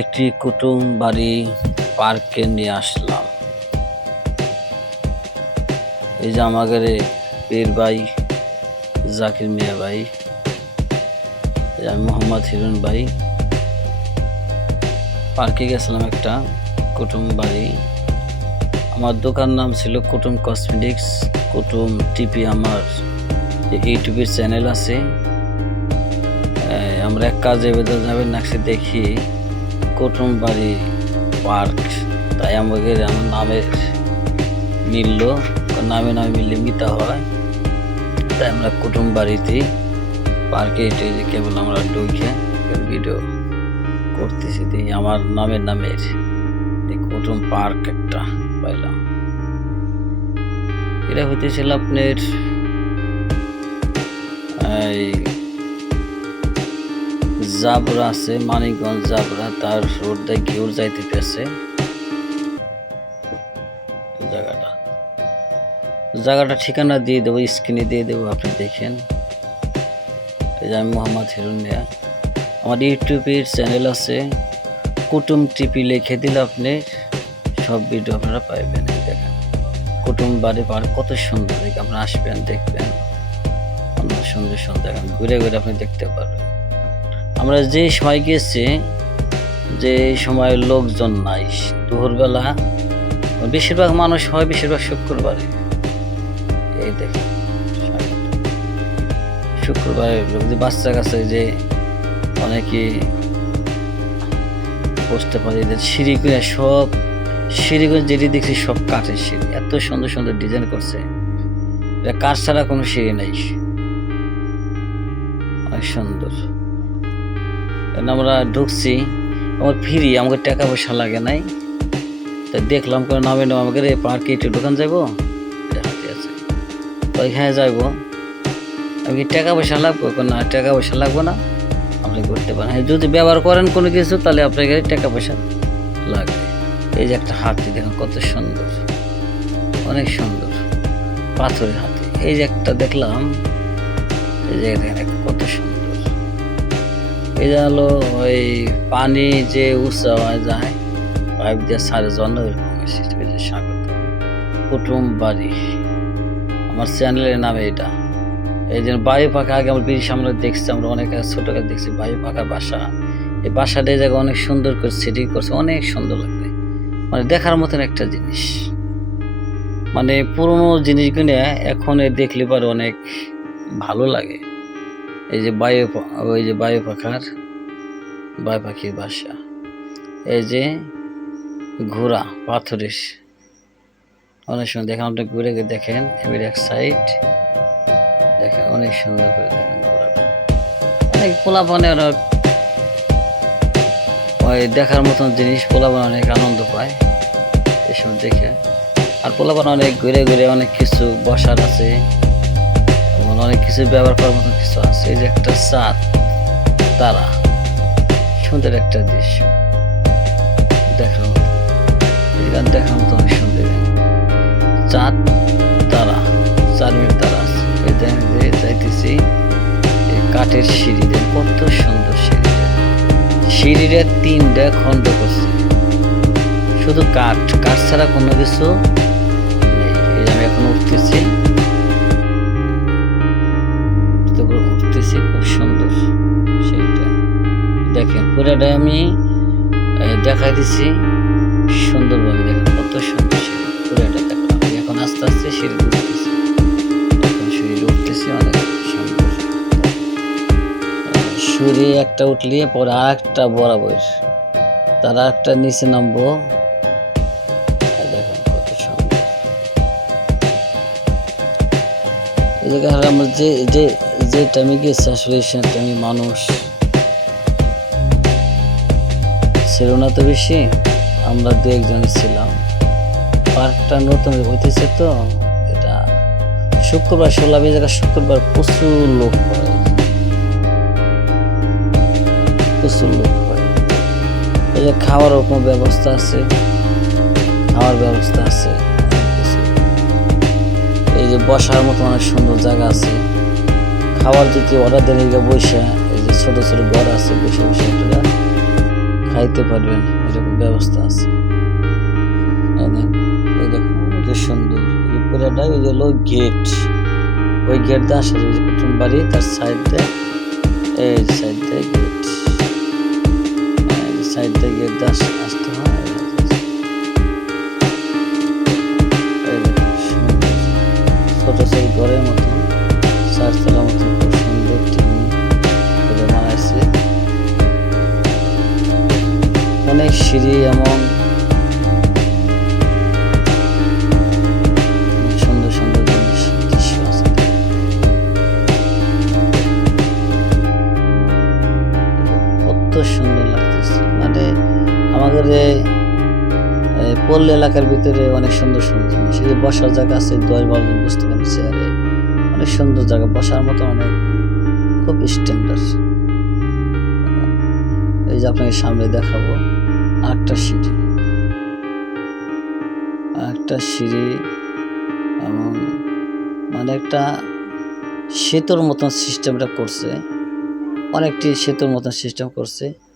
একটি কুটুম বাড়ি পার্কে নিয়ে আসলাম। এই যে আমাদের পীর ভাই, জাকির মিয়া ভাই আমি মোহাম্মদ হিরুন ভাই। পার্কে গেছিলাম একটা কুটুম বাড়ি। আমার দোকান নাম ছিল কুটুম কসমেটিক্স কুটুম টিপি আমার। ইউটিউবের চ্যানেল আছে। আমরা এক কাজে বেঁধে যাবেন নাকশে দেখি কুটুম বাড়ি পার্ক। তাই আমাদের আমার নামের মিলল নামে নামে মিললে মিতা হয়। তাই আমরা কুটুম বাড়িতে পার্কে এটে যে কেবল আমরা ঢুকে ভিডিও করতেছি, দেখি আমার নামের নামের কুটুম পার্ক একটা পাইলাম। এটা হইতেছিল আপনার, এই জাবরা আছে, মানিকগঞ্জ জাবরা, তার রোড দিয়ে ঘিউর যাইতে পেছে জায়গাটা। জায়গাটা ঠিকানা দিয়ে দেবো স্ক্রিনে দিয়ে দেবো, আপনি দেখেন। এই যে আমি মোহাম্মদ হিরুন মিয়া। আমার ইউটিউবের চ্যানেল আছে, কুটুম টিপি লিখে দিলে আপনি সব ভিডিও আপনারা পাইবেন দেখেন। কুটুম বাড়ি পার কত সুন্দর আপনারা আসবেন, দেখবেন। আপনার সুন্দর সুন্দর, ঘুরে ঘুরে আপনি দেখতে পারবেন। আমরা যে সময় গেছি, যে সময় লোকজন নাই, দুপুরবেলা বেশিরভাগ মানুষ হয় বেশিরভাগ শুক্রবারে। এই দেখেন, শুক্রবারে লোক যে বাচ্চা কাছে যে অনেকে বসতে পারে এদের সিঁড়ি করে সব সিঁড়ি যেটি দেখছি সব কাঠের সিঁড়ি, এত সুন্দর সুন্দর ডিজাইন করছে। কাঠ ছাড়া কোনো সিঁড়ি নাই। অনেক সুন্দর। আমরা ঢুকছি। আমার ফিরি আমাকে টাকা পয়সা লাগে নাই। তা দেখলাম কোনো নামে নাম আমাকে রে পার্কে একটু দোকান এটা হাতে আছে। তো হ্যাঁ যাইবো। আমি টাকা পয়সা লাগবে? না টাকা পয়সা লাগবো না। আপনি করতে পারেন। হ্যাঁ, যদি ব্যবহার করেন কোনো কিছু তাহলে আপনাকে টাকা পয়সা লাগবে। এই যে একটা হাতি দেখুন কত সুন্দর। অনেক সুন্দর। পাথরের হাতি। এই যে একটা দেখলাম এই যে দেখেন কত সুন্দর। এটা হলো ওই পানি যে উৎসাহ যায়, পাইপ দিয়ে সারে জন্য সিস্টেম স্বাগত। কুটুম বাড়ি। আমার চ্যানেলের নামে এটা এই জন্য বায়ু পাখা, আগে আমার বিড়ি সামনে দেখছি, আমরা অনেক আগে দেখছি বায়ু পাখা বাসা। এই বাসাটা জায়গায় অনেক সুন্দর করে সেটিং করছে, অনেক সুন্দর লাগবে মানে দেখার মতন একটা জিনিস। মানে পুরোনো জিনিসগুলো এখন দেখলে পরে অনেক ভালো লাগে। এই যে বায়ু ওই যে বায়ু পাখার, বায়ু পাখির বাসা। এই যে ঘোড়া, পাথরের। অনেক সুন্দর, দেখেন আপনি ঘুরে দেখেন এবার এক সাইড দেখেন, অনেক সুন্দর করে দেখেন অনেক পোলাপানে ওরা ওই দেখার মতন জিনিস, পোলাপান অনেক আনন্দ পায়। এসব দেখে। আর পোলাপান অনেক ঘুরে ঘুরে অনেক কিছু বসার আছে। অনেক কিছু ব্যবহার করার মতো কিছু আছে। এই যে একটা চাঁদ তারা, সুন্দর একটা দৃশ্য। দেখার মতো। এখানে দেখার মতো অনেক সুন্দর চাঁদ, তারা চারমির তারা আছে। যাইতেছি কাঠের সিঁড়ি দেখ কত সুন্দর সিঁড়িটা সিঁড়িটা তিনটা খণ্ড করছে। শুধু কাঠ কাঠ ছাড়া কোনো কিছু নেই। আমি এখন উঠতেছি। পুরাটা আমি দেখাই দিছি। সুন্দরভাবে দেখেন, কত সুন্দর সিঁড়ি পুরাটা দেখলাম। আমি এখন আস্তে আস্তে সিঁড়ি উঠতেছি। এখন উঠতেছি, অনেক সুন্দর। একটা উঠলে পরে আর একটা বরাবর। তার একটা নিচে নামবো। দেখেন যে যে যে টাইমে গেছি, আসলে সেই টাইমে মানুষ ছিল না তো বেশি, আমরা দু একজন ছিলাম। পার্কটা নতুন হইতেছে তো, এটা শুক্রবার এই জায়গায় শুক্রবার প্রচুর লোক প্রচুর লোক এই যে কোনো ব্যবস্থা আছে? খাওয়ার ব্যবস্থা আছে। এই যে বসার মতো অনেক সুন্দর জায়গা আছে। খাবার যদি অর্ডার দেন বসে, এই যে ছোট ছোট ঘর আছে, বসে বসে আপনারা খাইতে পারবেন, এরকম ব্যবস্থা আছে। ওই দেখুন যে সুন্দর পুরাটাই ওই হলো গেট ওই গেট দিয়ে আসা যায় কুটুম বাড়ি, তার সাইড দিয়ে, এই সাইড দিয়ে গেট সাইড দিয়ে গেট দিয়ে আসতে হয়। ছোট ঘরের মতো চারতলার মতো খুব সুন্দর টিম করে বানাইছে। অনেক সিঁড়ি এমন। সুন্দর কত সুন্দর লাগতেছে। মানে আমাদের পল্লী এলাকার ভিতরে অনেক সুন্দর সুন্দর জিনিস। এই বসার জায়গা আছে, দশ বারো জন, বুঝতে পারেন চেয়ারে অনেক সুন্দর জায়গা। বসার মতো অনেক, খুব স্ট্যান্ডার্ড এই যে আপনাকে সামনে দেখাবো। আটটা সিঁড়ি। আটটা সিঁড়ি এবং মানে একটা সেতুর মতন সিস্টেমটা করছে। অনেকটি সেতুর মতন সিস্টেম করছে।